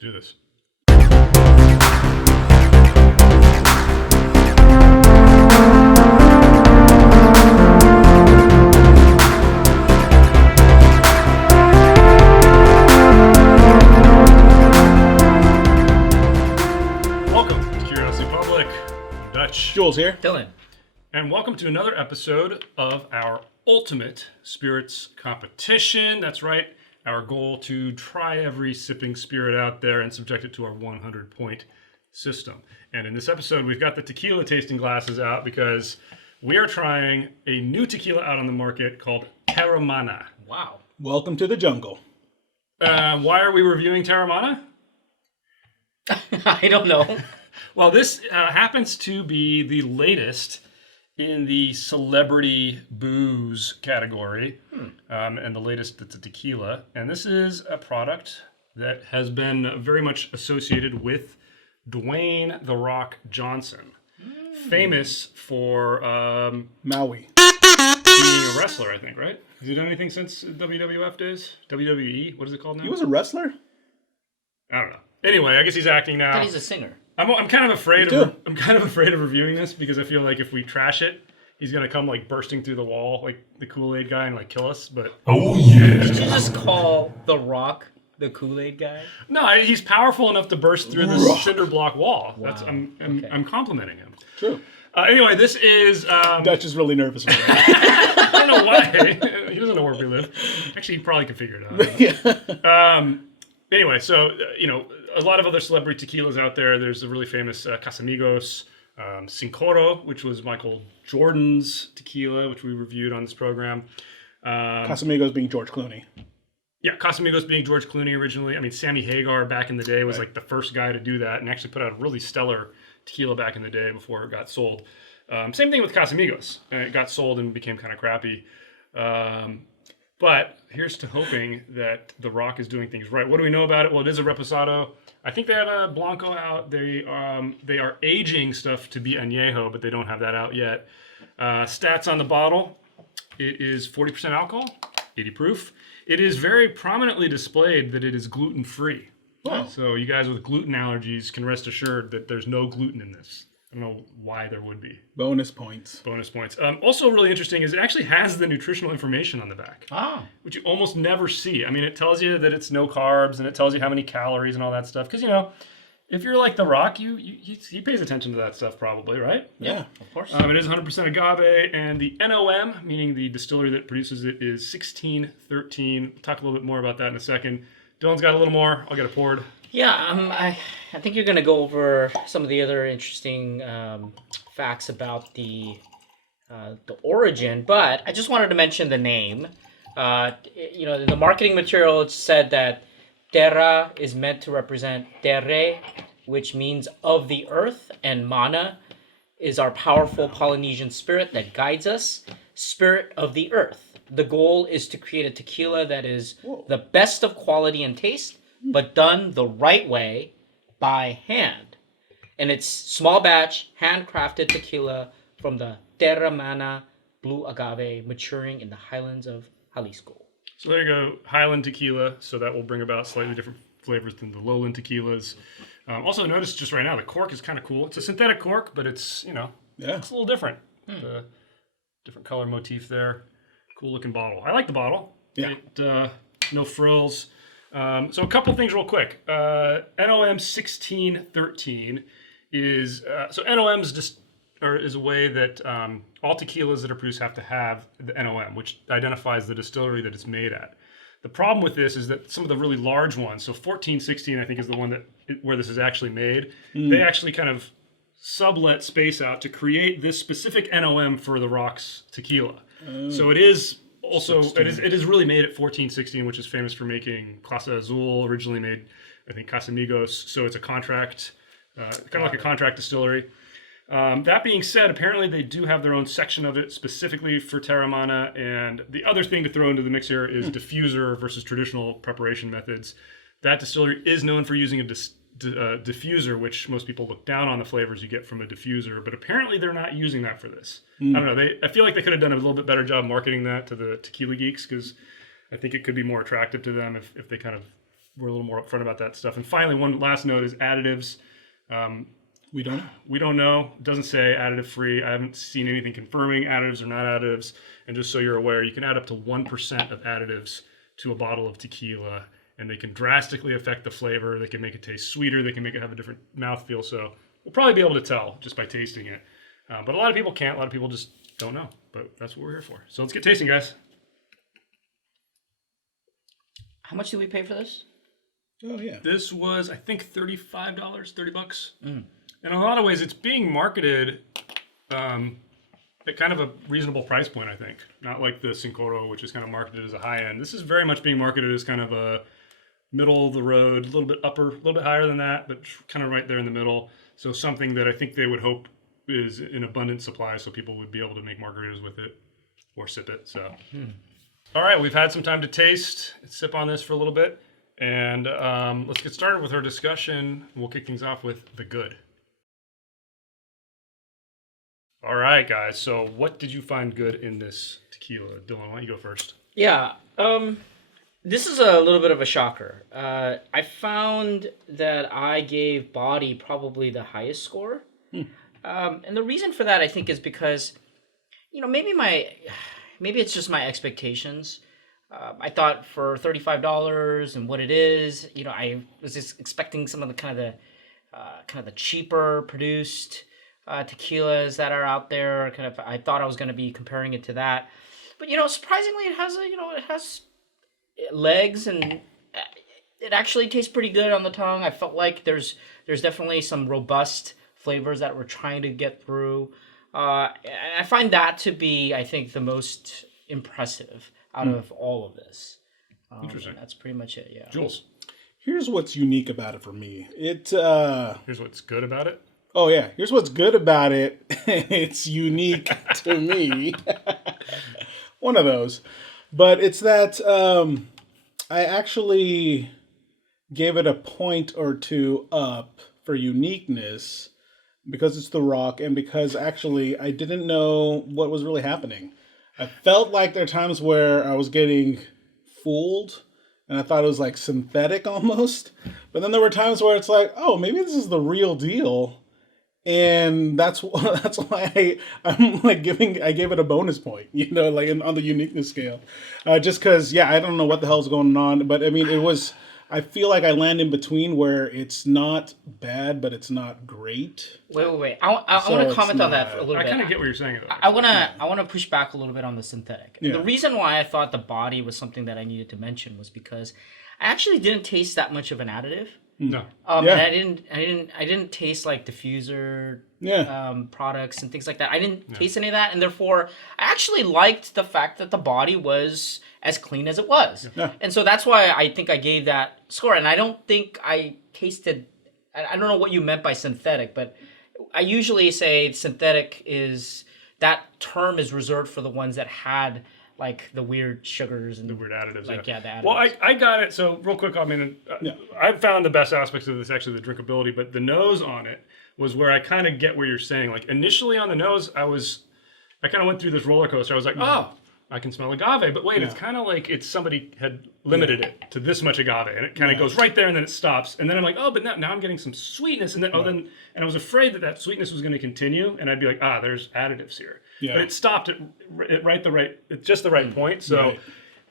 do this. Welcome to Curiosity Public. I'm Dutch. Jules here. Dylan. And welcome to another episode of our Ultimate Spirits Competition. That's right, our goal to try every sipping spirit out there and subject it to our 100-point system. And in this episode, we've got the tequila tasting glasses out because we are trying a new tequila out on the market called Teremana. Wow. Welcome to the jungle. Why are we reviewing Teremana? I don't know. Well, this happens to be the latest in the celebrity booze category, and the latest it's a tequila. And this is a product that has been very much associated with Dwayne "The Rock" Johnson, famous for Maui. being a wrestler, I think, right? Has he done anything since WWF days? WWE? What is it called now? He was a wrestler? I don't know. Anyway, I guess he's acting now. But he's a singer. I'm kind of afraid Me of too. I'm kind of afraid of reviewing this because I feel like if we trash it, he's gonna come like bursting through the wall like the Kool-Aid guy and like kill us. But Did you just call The Rock the Kool-Aid guy? no, he's powerful enough to burst through this Rock. cinder block wall. Wow. That's I'm Okay. complimenting him. True. Anyway, this is Dutch is really nervous about that. I don't know why he doesn't know where we live. Actually, he probably could figure it out. Yeah. Anyway, so a lot of other celebrity tequilas out there. There's the really famous Casamigos, Cincoro, which was Michael Jordan's tequila, which we reviewed on this program. Casamigos being George Clooney. Yeah, Casamigos being George Clooney originally. I mean, Sammy Hagar back in the day was like the first guy to do that and actually put out a really stellar tequila back in the day before it got sold. Same thing with Casamigos. It got sold and became kind of crappy. But here's to hoping that The Rock is doing things right. What do we know about it? Well, it is a Reposado. I think they have a Blanco out. They are aging stuff to be añejo, but they don't have that out yet. Stats on the bottle. It is 40% alcohol, 80 proof. It is very prominently displayed that it is gluten-free. Wow. So you guys with gluten allergies can rest assured that there's no gluten in this. I don't know why there would be. Bonus points. Bonus points. Also really interesting is it actually has the nutritional information on the back, which you almost never see. I mean, it tells you that it's no carbs and it tells you how many calories and all that stuff. Because, if you're like The Rock, he pays attention to that stuff probably, right? Yeah. Of course. It is 100% agave, and the NOM, meaning the distillery that produces it, is 1613. We'll talk a little bit more about that in a second. Dylan's got a little more. I'll get it poured. Yeah, I think you're going to go over some of the other interesting facts about the origin, but I just wanted to mention the name. In the marketing material, it said that Terra is meant to represent terre, which means of the earth, and mana is our powerful Polynesian spirit that guides us, spirit of the earth. The goal is to create a tequila that is the best of quality and taste, but done the right way by hand. And it's small batch, handcrafted tequila from the Teremana blue agave maturing in the highlands of Jalisco. So there you go, Highland tequila. So that will bring about slightly different flavors than the lowland tequilas. Also, notice just right now, the cork is kind of cool. It's a synthetic cork, but it's, it's a little different. The different color motif there. Cool looking bottle. I like the bottle. Yeah. No frills. So a couple things real quick. NOM 1613 is, so NOM's just is a way that all tequilas that are produced have to have the NOM, which identifies the distillery that it's made at. The problem with this is that some of the really large ones, so 1416 I think is the one where this is actually made, they actually kind of sublet space out to create this specific NOM for the Rock's tequila. So it is also, it is really made at 1416, which is famous for making Clase Azul, originally made, I think, Casamigos. So it's a contract, kind of like a contract distillery. That being said, apparently they do have their own section of it specifically for Teremana. And the other thing to throw into the mix here is diffuser versus traditional preparation methods. That distillery is known for using a diffuser, which most people look down on the flavors you get from a diffuser, but apparently they're not using that for this. I don't know. I feel like they could have done a little bit better job marketing that to the tequila geeks, because I think it could be more attractive to them if they kind of we're a little more upfront about that stuff. And finally, one last note is additives. We don't. We don't know. It doesn't say additive free. I haven't seen anything confirming additives or not additives. And just so you're aware, you can add up to 1% of additives to a bottle of tequila, and they can drastically affect the flavor. They can make it taste sweeter. They can make it have a different mouthfeel. So we'll probably be able to tell just by tasting it. But a lot of people can't. A lot of people just don't know. But that's what we're here for. So let's get tasting, guys. How much did we pay for this? Oh yeah. This was, I think, $35, $30. In a lot of ways, it's being marketed at kind of a reasonable price point, I think. Not like the Cincoro, which is kind of marketed as a high end. This is very much being marketed as kind of a middle of the road, a little bit upper, a little bit higher than that, but kind of right there in the middle. So something that I think they would hope is in abundant supply, so people would be able to make margaritas with it or sip it. So, all right, we've had some time to taste, sip on this for a little bit, and let's get started with our discussion. We'll kick things off with the good. All right, guys. So, what did you find good in this tequila? Dylan, why don't you go first? Yeah. This is a little bit of a shocker. I found that I gave body probably the highest score. And the reason for that, I think, is because, maybe it's just my expectations. I thought for $35 and what it is, I was just expecting some of the kind of the cheaper produced tequilas that are out there. I thought I was going to be comparing it to that, but surprisingly, it has legs, and it actually tastes pretty good on the tongue. I felt like there's definitely some robust flavors that we're trying to get through. I find that to be, I think, the most impressive out of all of this. Interesting. That's pretty much it. Yeah. Jules, Here's what's unique about it for me. here's what's good about it. Oh yeah, here's what's good about it. It's unique to me. One of those. But it's that I actually gave it a point or two up for uniqueness because it's the rock and because actually I didn't know what was really happening. I felt like there are times where I was getting fooled and I thought it was like synthetic almost. But then there were times where it's like, oh, maybe this is the real deal. And that's why I gave it a bonus point, on the uniqueness scale, just because I don't know what the hell's going on, but I mean I feel like I land in between where it's not bad, but it's not great. Wait. I want to comment on that for a little bit. I kind of get what you're saying. I want to push back a little bit on the synthetic. Yeah. The reason why I thought the body was something that I needed to mention was because I actually didn't taste that much of an additive. No. And I didn't taste like diffuser products and things like that. I didn't taste any of that, and therefore I actually liked the fact that the body was as clean as it was. Yeah. And so that's why I think I gave that score. And I don't think I tasted. I don't know what you meant by synthetic, but I usually say synthetic is that term is reserved for the ones that had like the weird sugars and The weird additives. the additives. Well, I got it. So real quick, I mean, I found the best aspects of this actually the drinkability, but the nose on it was where I kind of get where you're saying. Like initially on the nose, I kind of went through this roller coaster. I was like, oh, I can smell agave, but wait, it's kind of like somebody had limited it to this much agave, and it kind of goes right there, and then it stops, and then I'm like, oh, but now I'm getting some sweetness, and then and I was afraid that sweetness was going to continue, and I'd be like, there's additives here, but it stopped at just the right point. So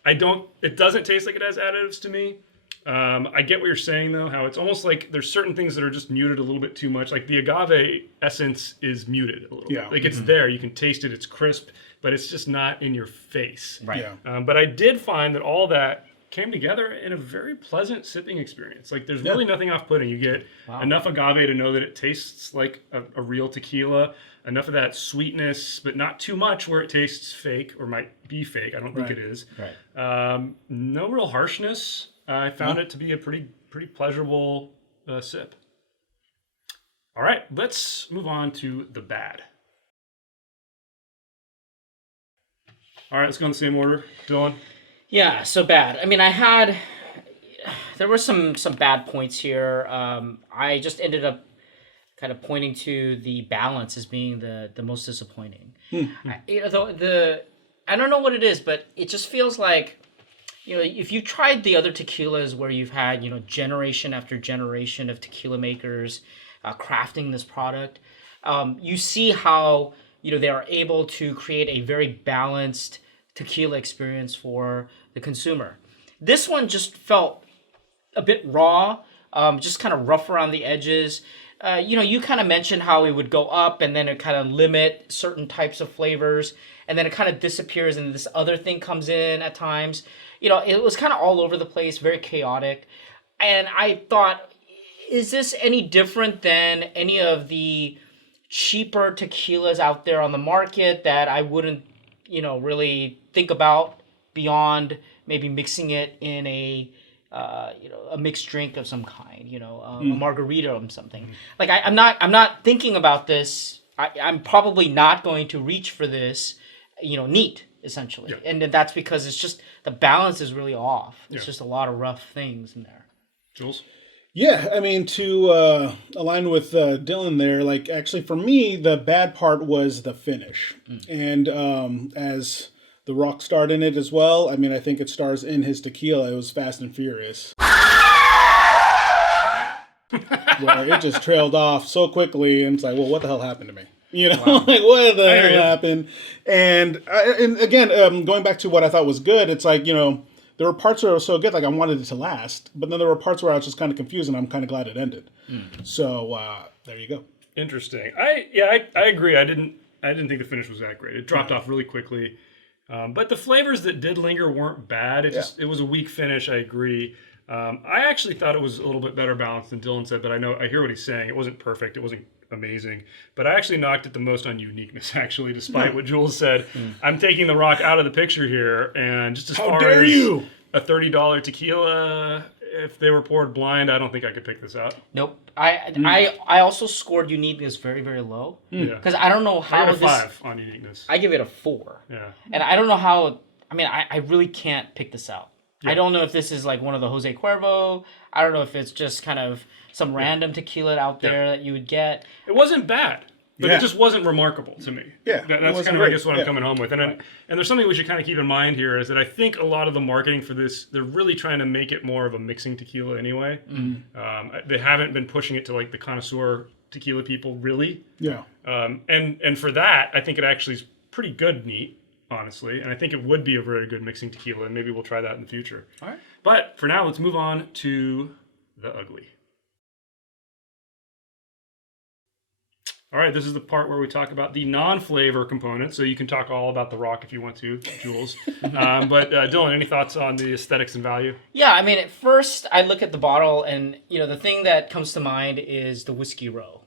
it doesn't taste like it has additives to me. I get what you're saying though, how it's almost like there's certain things that are just muted a little bit too much. Like the agave essence is muted a little bit. Like it's there, you can taste it, it's crisp, but it's just not in your face. Right. Yeah. But I did find that all that came together in a very pleasant sipping experience. Like there's really nothing off-putting. You get enough agave to know that it tastes like a real tequila, enough of that sweetness, but not too much where it tastes fake or might be fake. I don't think it is. Right. No real harshness. I found it to be a pretty pleasurable sip. All right, let's move on to the bad. All right, let's go in the same order. Dylan? Yeah, so bad. I mean, there were some bad points here. I just ended up kind of pointing to the balance as being the most disappointing. I don't know what it is, but it just feels like if you tried the other tequilas where you've had, generation after generation of tequila makers crafting this product, you see how, they are able to create a very balanced tequila experience for the consumer. This one just felt a bit raw, just kind of rough around the edges. You kind of mentioned how it would go up and then it kind of limit certain types of flavors, and then it kind of disappears and this other thing comes in at times. It was kind of all over the place, very chaotic. And I thought, is this any different than any of the cheaper tequilas out there on the market that I wouldn't, really think about beyond maybe mixing it in a mixed drink of some kind, a margarita or something. Like I'm not thinking about this. I'm probably not going to reach for this, neat essentially, and that's because it's just the balance is really off. It's just a lot of rough things in there. Jules? Yeah, I mean, to align with Dylan there, like actually for me, the bad part was the finish. And as the rock starred in it as well, I mean, I think it stars in his tequila. It was Fast and Furious. Where it just trailed off so quickly, and it's like, well, what the hell happened to me? Like what the hell happened? And again, going back to what I thought was good, it's like, there were parts where it was so good, like I wanted it to last, but then there were parts where I was just kind of confused, and I'm kind of glad it ended. So there you go. Interesting. I agree. I didn't think the finish was that great. It dropped off really quickly, but the flavors that did linger weren't bad. It was a weak finish. I agree. I actually thought it was a little bit better balanced than Dylan said, but I hear what he's saying. It wasn't perfect. It wasn't amazing, but I actually knocked it the most on uniqueness, actually, despite what Jules said. I'm taking the rock out of the picture here, and just as How far dare as you? a $30 tequila, if they were poured blind, I don't think I could pick this out. Nope. I also scored uniqueness very, very low, because I don't know how I got a 5 on uniqueness. I give it a 4. Yeah. And I don't know how. I mean, I really can't pick this out. I don't know if this is like one of the Jose Cuervo. I don't know if it's just kind of some random tequila out there that you would get. It wasn't bad, but it just wasn't remarkable to me. Yeah, that's kind of, I guess, what I'm coming home with. And there's something we should kind of keep in mind here is that I think a lot of the marketing for this, they're really trying to make it more of a mixing tequila anyway. They haven't been pushing it to like the connoisseur tequila people, really. Yeah. And for that, I think it actually is pretty good neat, honestly. And I think it would be a very good mixing tequila, and maybe we'll try that in the future. All right. But for now, let's move on to the ugly. All right, this is the part where we talk about the non-flavor component. So you can talk all about the rock if you want to, Jules. But Dylan, any thoughts on the aesthetics and value? Yeah, I mean, at first I look at the bottle, and the thing that comes to mind is the whiskey row,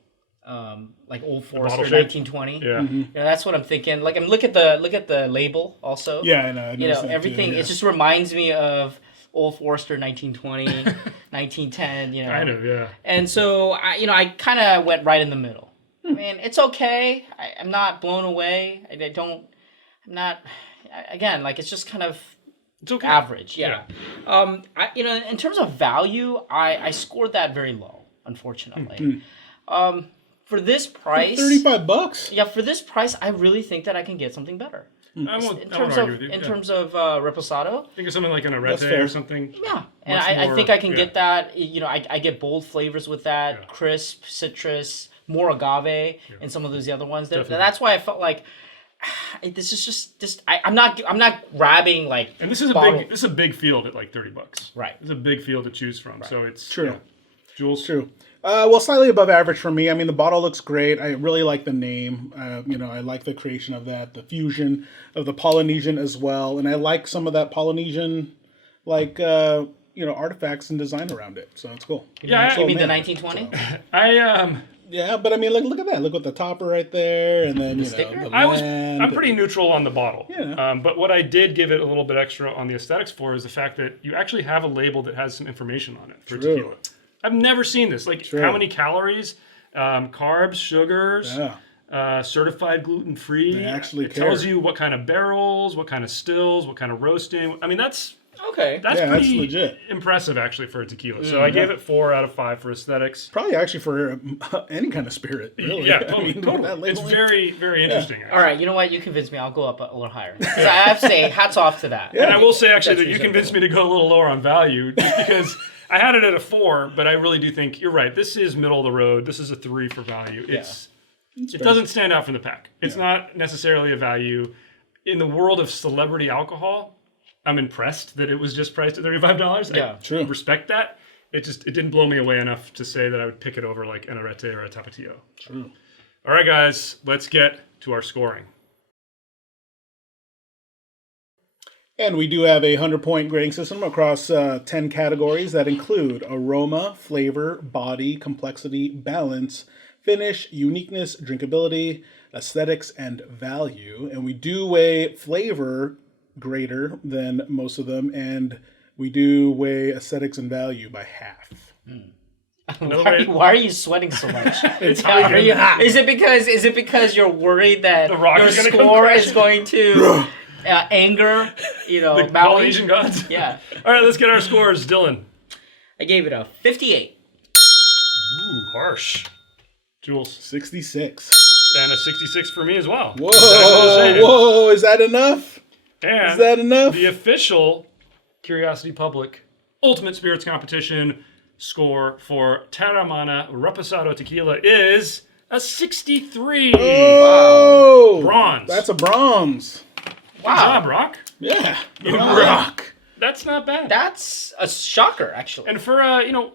like Old Forester 1920. Yeah, that's what I'm thinking. Like, I'm look at the label also. Yeah, I know. Everything. Too, yeah. It just reminds me of Old Forester 1920, 1910. Kind of, yeah. And so I kind of went right in the middle. I mean, it's okay. I'm not blown away. I'm not, again, like, it's just kind of average. Yeah. In terms of value, I scored that very low, unfortunately. For this price, $35. Yeah, for this price, I really think that I can get something better. In terms of Reposado, think of something like an arete or something. Yeah, and I think I can get that. I get bold flavors with that, crisp, citrus, more agave, and some of those other ones. That's why I felt like this is just I'm not grabbing like. And this is a big field at like $30. Right. It's a big field to choose from. Right. So it's true. Jules? True. Well, slightly above average for me. I mean, the bottle looks great. I really like the name. I like the creation of that, the fusion of the Polynesian as well, and I like some of that Polynesian, like artifacts and design around it. So it's cool. Yeah, you mean the 1920? Yeah, but I mean, look at that. Look at the topper right there, and then the I'm pretty neutral on the bottle. Yeah. But what I did give it a little bit extra on the aesthetics for is the fact that you actually have a label that has some information on it for tequila. I've never seen this. Like how many calories, carbs, sugars, certified gluten-free. They actually it tells you what kind of barrels, what kind of stills, what kind of roasting. I mean, that's Okay. That's Yeah, that's pretty legit. impressive, actually, for a tequila. So I gave it 4 out of 5 for aesthetics. Probably actually for any kind of spirit, really. Yeah, I totally. mean, totally. that It's labeling- very, very interesting. Actually. All right, you know what? You convinced me. I'll go up a little higher. 'Cause I have to say, hats off to that. And I will say, actually, That's that you convinced me to go a little lower on value just because I had it at a 4, but I really do think you're right. This is middle of the road. This is a 3 for value. It doesn't stand out from the pack. It's not necessarily a value. In the world of celebrity alcohol, I'm impressed that it was just priced at $35. Yeah, I true. respect that. It didn't blow me away enough to say that I would pick it over like an Arete or a Tapatio. True. All right, guys, let's get to our scoring. And we do have a 100-point grading system across 10 categories that include aroma, flavor, body, complexity, balance, finish, uniqueness, drinkability, aesthetics, and value. And we do weigh flavor greater than most of them, and we do weigh aesthetics and value by half. Why are you sweating so much? It's Is it because you're worried that The Rock your is gonna come score crashing? is going to anger, The Maui? Polynesian gods? Yeah. All right, let's get our scores. Dylan. I gave it a 58. Ooh, harsh. Jules. 66. And a 66 for me as well. Whoa, Exactly the same. whoa, is that enough? And Is that enough? the official Curiosity Public Ultimate Spirits Competition score for Teremana Reposado Tequila is a 63. Oh, Bronze. That's a bronze. Good job, Rock. Yeah, rock. That's not bad. That's a shocker, actually. And for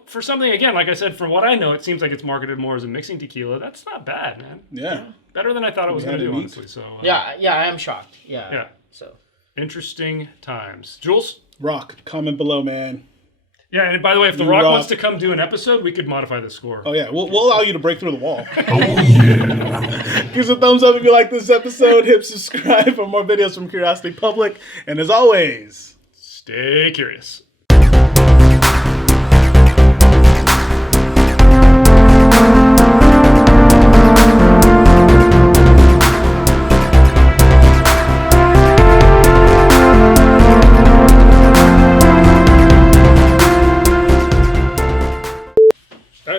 for something, again, like I said, for what I know, it seems like it's marketed more as a mixing tequila. That's not bad, man. Yeah. Better than I thought it was going had to it do, neat. honestly. So Yeah, I am shocked. Yeah. Yeah. So. Interesting times. Jules? Rock. Comment below, man. Yeah, and by the way, if The You Rock rock. wants to come do an episode, we could modify the score. Oh yeah, we'll allow you to break through the wall. Give us a thumbs up if you like this episode. Hit subscribe for more videos from Curiosity Public. And as always, Stay curious.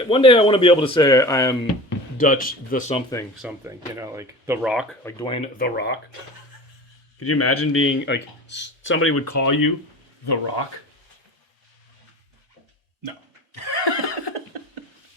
One day I want to be able to say I am Dutch the something, like The Rock, like Dwayne The Rock. Could you imagine being like somebody would call you The Rock? no.